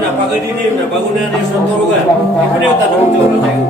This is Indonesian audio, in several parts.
na pagadinim na bangunan ni sa turugan. Ipo niyo tanong turo tayo.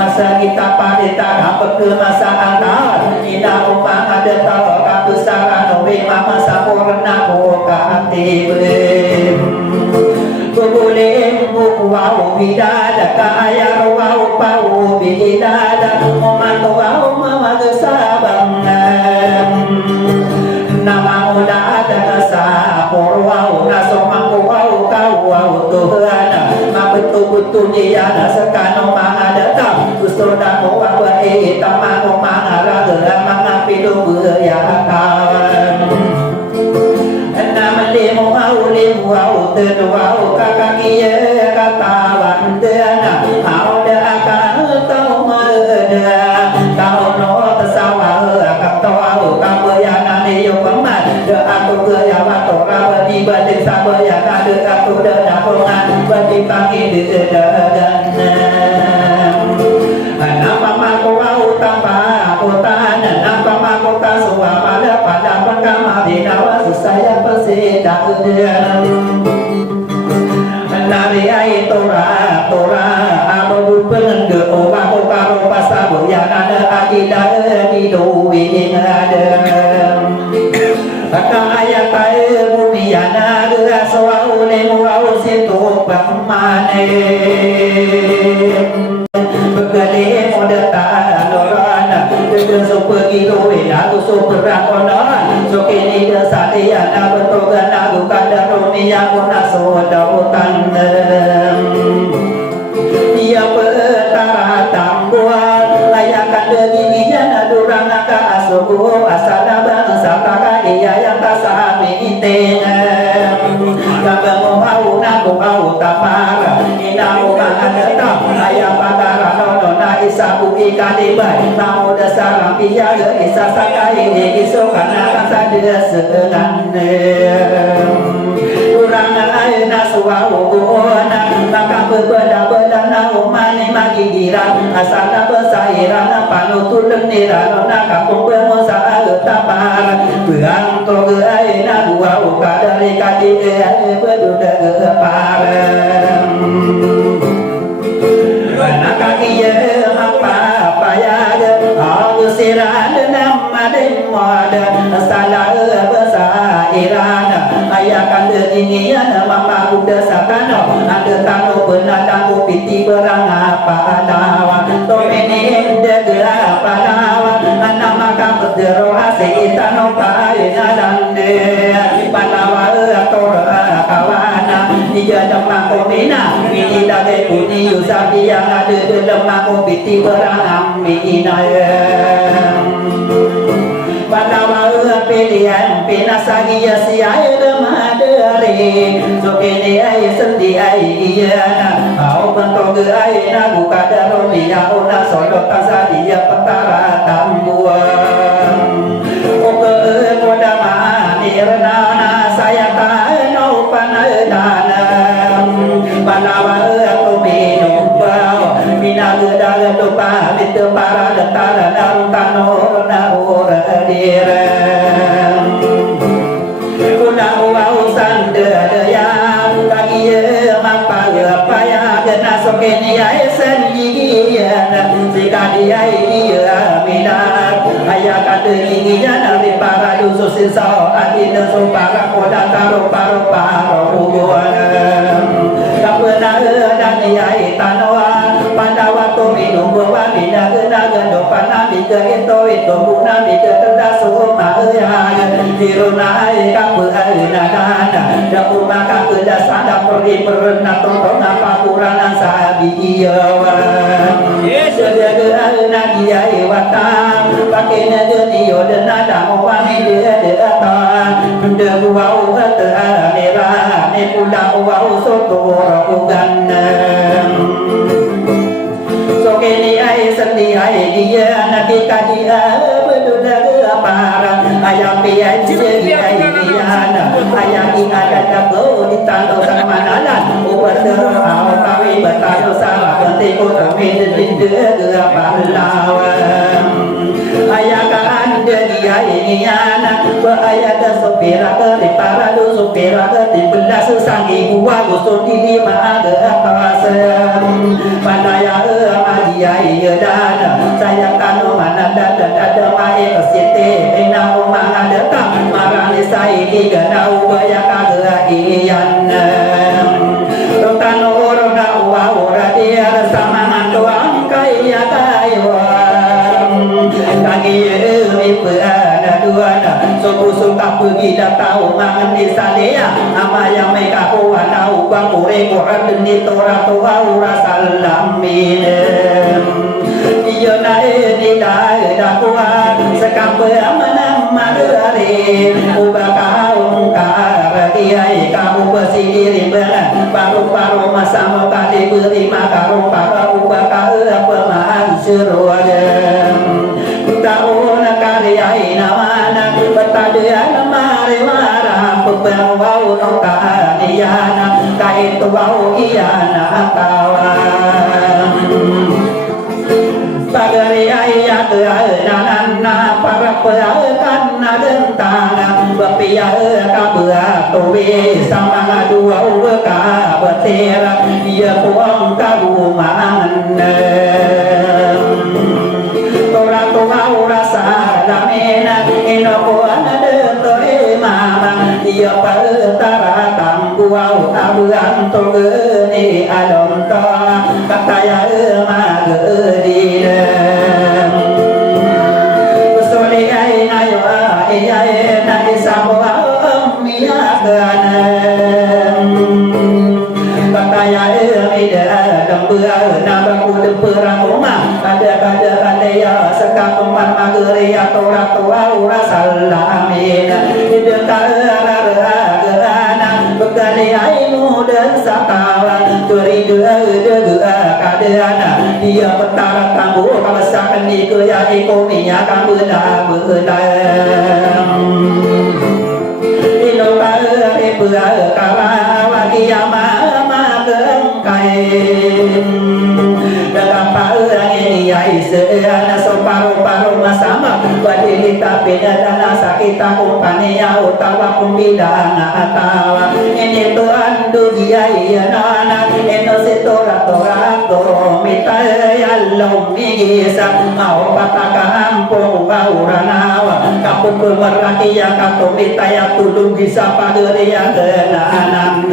Masa kita pada apa ke masa antar ina upang ada tahu katu sarano we mama saporna ko ka ati boleh buku wow bidada kaya wau pau bidada omato wau mamaga sabang nama muda ada kasa porwau naso mangko wau kau wau Tuhan ma betul-betul dia sekano mangadata kustoda mo wa tamano mangaraga mangapido ya kawan nama lemu au terwau kakakia katawan dana au da akan tau mada tau no tasawa katau kabayana ne yo pamat de aku ke ya bato ra di badin sabayana de aku de napongan badi pagi de dan nama mako au tambah utana nama mako kasua pada pengkama dinawa saya pesida nari ai tora abu pengen oba karo pasabu ya nada adida di dowi ngada kaya kaya bumi ya nada soau ne mau situ pamane begade modata lorana de so pergi dowi aku so berakona so kini de satia na betoga na kada ronia kona so dautan dia petara tambuan layakan dirinya na durang ka asubu asana bangsa ka iya yang tasami tengah kaba mau na ko mau tapara ina mo ada ayah patara no na isabu ikade bai namo dasar piya isa sakai iso kana sadia senan urang ayeuna suwauna maka berbeda-beda na umane magiran asana besairana panutul nira na kampung bemosa tapar beang to ayeuna dua ukadari kadi beduda parang nakakiye apa ya aku siran nama demada salah besar irana ayakan dirinya mama kuda sakano ada tano penadang piti berang apa lawan to ini de apa lawan nama kamu derasi tano paina dan de panawa ator kawana dia demang komina ini dage kuni usabi yang ada demang piti berang mina panawa pilihan pinasagi ya si air madari so kini ay sendi ay iya au bentok ay na buka daroni ya ona solo tasadi ya petara tambuan oke moda manirna saya tano panadana panawa aku minum bau minagedal lupa bitu para detara narutano naura direm kuna uau sandaya kaki mapa paya gena sokeni ya esen yigiana sikadi ya iya minat ayah kata yiginya dari para dusus insau adina so para koda taro paro kapena dan ya tanoa pandawa to minum bawa bina gena gendo panami ke itu guna bika terdasu ma ya diruna ai kapu ai nana da uma kapu da sada pergi pernah tonton apa kurang sabi iya yes dia na dia wata pakai na dia yo da nada mo wa ni dia ta de wa ta nera ne pula wa so to ro ganna so kini ai sendi ai dia nanti kadia beduda para ayam pian jadi ai dia ayam ada dabo di tando sama nalan ubat au kawi batalo sama penting ko kami dinde pahlawan ayah kan dia ini anak ayah da sopira ke para do sopira ke belas sangi gua gosok di ma ada pasem pandaya dia iya dana saya kanu mana ada mai kesite ina rumah ada tak marani saya tiga nau baya kagak iyan tano ora uwa tidak tahu mangan di sadea ama yang mereka kuat tahu bang kure kuat deni tora tua urasallamin iyo nae di dae dakuan sekampe amanam madare ubakau kara kiai kamu bersendiri benar paru-paru masa mau kali beri makaru paru ubakau pemahan surga tahun kali nama betadaan mari marah pembawau nokaniana kaitu bau iana kawan pagari ayat nana para peakan dentang bapia kabua tobe sama dua uka betera dia puang kaguman Ramena inokuana dentore mama dia partara tambuau abuan togeni alonto kataya magedine kusuli ai nayo ai na isabwa miagana kataya ida dambua nabaku perang rumah ada ya sekapung mageri tora tua urasallamin idekara bekali aimu dan sakawan turi dua kadeana dia petara tangguh kawasakan di kaya ekonominya kamu dah berdalam inokara epura kawa kiama magengkai dalam parang ini seana separuh-paruh masama badilita pina dana sakita kumpania utawa kumbidana atawa ini tuan dugia nana eno setora tora mita yalom migisa mau pataka ampo bauranawa kapun bermeraki ya kato mita ya tulung bisa pageri ya kenanan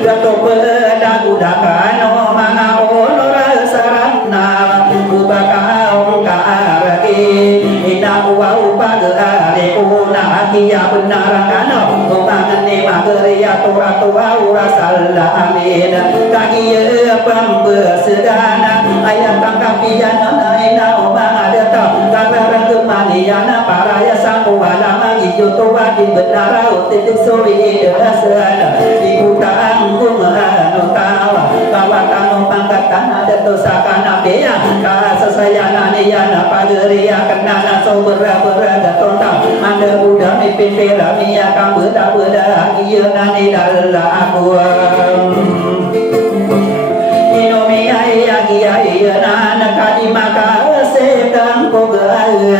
gato bedagudakano mangao sarana ubakau karaki ina uau pagare una akia benarakano umangane mageria tora tua urasallamin kagiye pambesedana ayat tangkapiana ina umang adata kabarang kemaniana paraya sangwala magi yutuwa di benara utitik suri asana di utang kumano tawa kawatano pangkatan ada tosakana bea kasasayana niyana pageria kenana sobera tonta anda budak mipin peramia kang beda iya nani dalla aku inomi iya nana kadimaka sedang kogase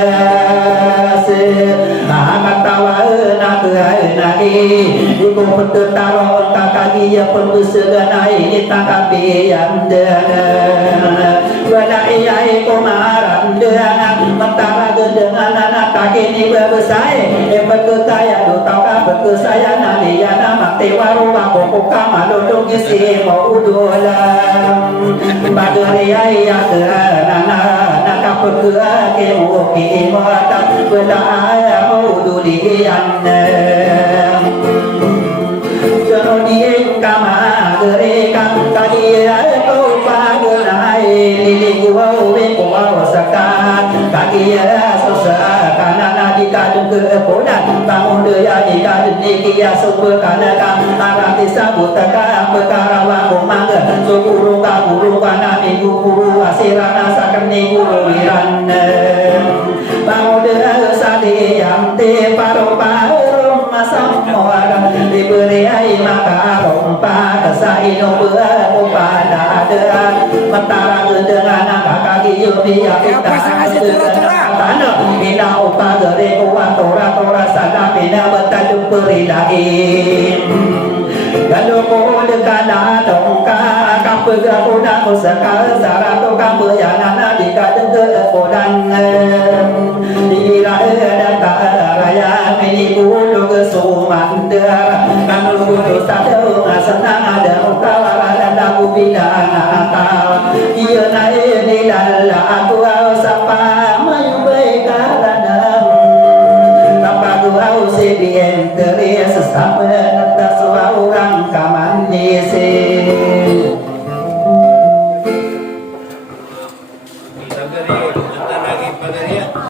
katawa nagi iku petaro kakagi ya pembusegana ini tangkapi yandana wala iya kumaran dengan mentara gedengan anak kaki ni berbesai berkekaya dutaka berkesaya nani yana mati waru aku malu isi mau udulam bagari iya nana naka perkea ke muki mata wala mau udulianna Jodie kama gereka kadia ko pagunai lili gua we ko saka kadia sosa kana di kadung ke podan bangun dia di kadung ni kia super kana ka arati sabut ka perkara wa ko mangga so guru kana ni guru asirana sakan ni guru wiran bangun dia sadi yang te paro masam moara diberi ai maka rompa kesaino bea pada ada mentara dengan kaki yumi ya kita tanah ina upa gere kuat tora sada pina betadu perilain kalau ko dekana dongka kapega kuda kusaka sarato kampuyana di kadeng ke kodan dira data raya meni kulo sumandera kan lugu sadeu senang ada utara dan aku bidang atau iya nae ni lalla aku sapa mayu baik karena tanpa aku bien teria sesama atas orang kamandisi